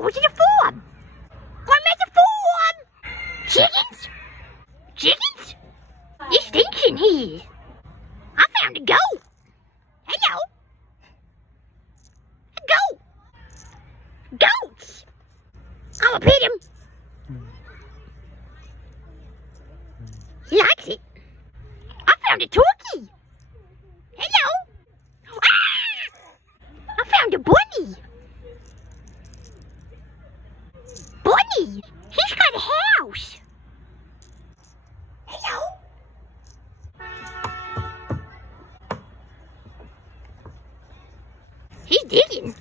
going to the farm. I'm at the farm. Chickens? Chickens? It stinks in here. I found a goat. Hello. A goat. Goats. I'ma pet him. He likes it. I found a turkey. Hello. Ah! I found a bunny. Bunny. He's got a house. Hello. He's digging.